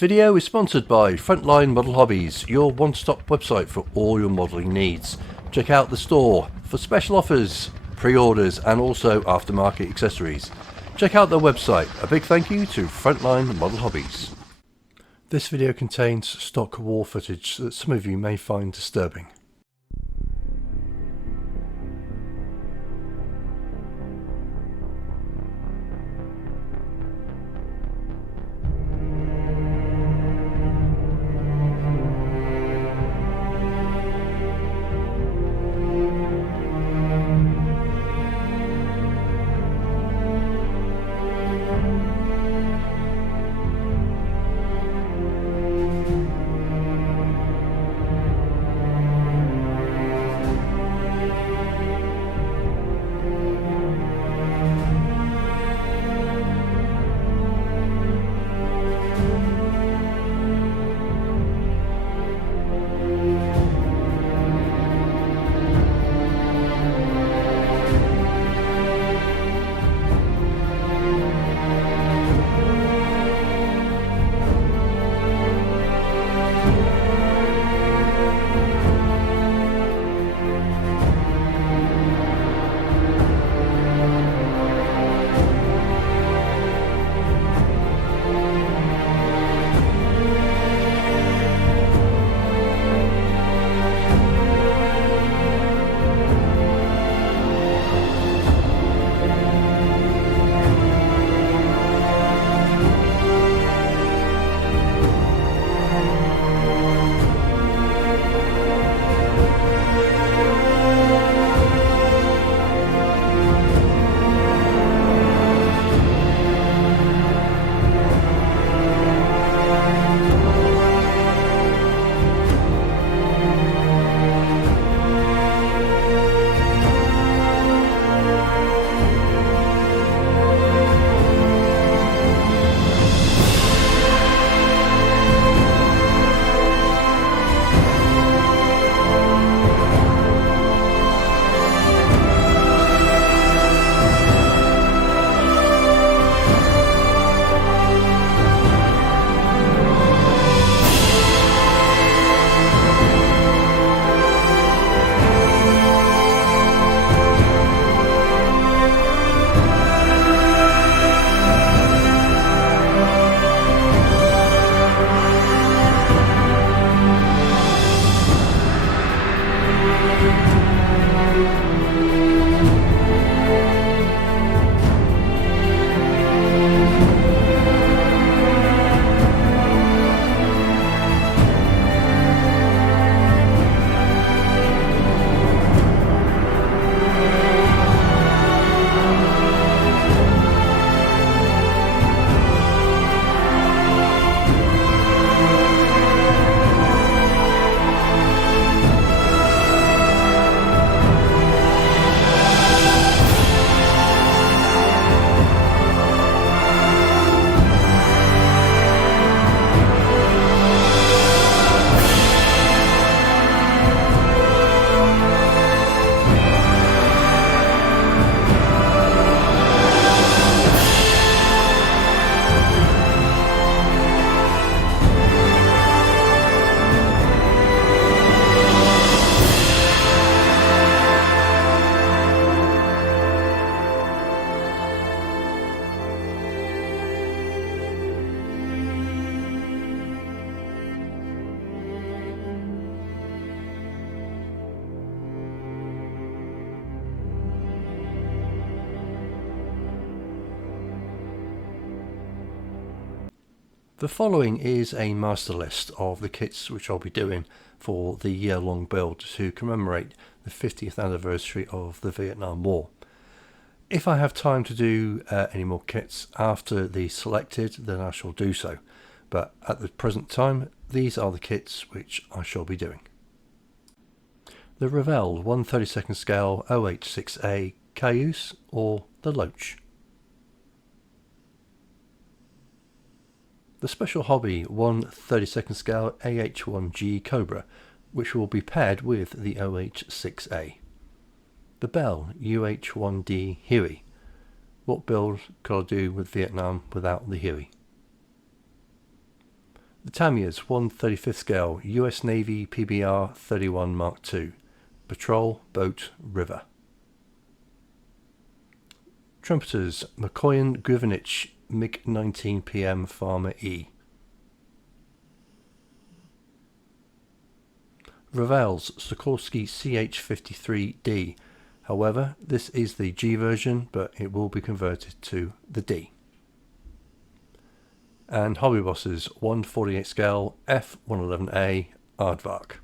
video is sponsored by Frontline Model Hobbies, your one-stop website for all your modelling needs. Check out the store for special offers, pre-orders and also aftermarket accessories. Check out their website. A big thank you to Frontline Model Hobbies. This video contains stock war footage that some of you may find disturbing. The following is a master list of the kits which I'll be doing for the year-long build to commemorate the 50th anniversary of the Vietnam War. If I have time to do any more kits after the selected, then I shall do so, but at the present time these are the kits which I shall be doing. The Revell 1/32 scale OH6A Cayuse or the Loach. The Special Hobby 1/32 scale AH1G Cobra, which will be paired with the OH6A. The Bell UH1D Huey. What build could I do with Vietnam without the Huey? The Tamiya's 1/35th scale US Navy PBR 31 Mark II. Patrol, boat, river. Trumpeters Mikoyan Guvenich MiG-19 PM Farmer E. Ravel's Sikorsky CH-53D. However, this is the G version, but it will be converted to the D. And Hobby Boss's 1/48 scale F-111A Aardvark.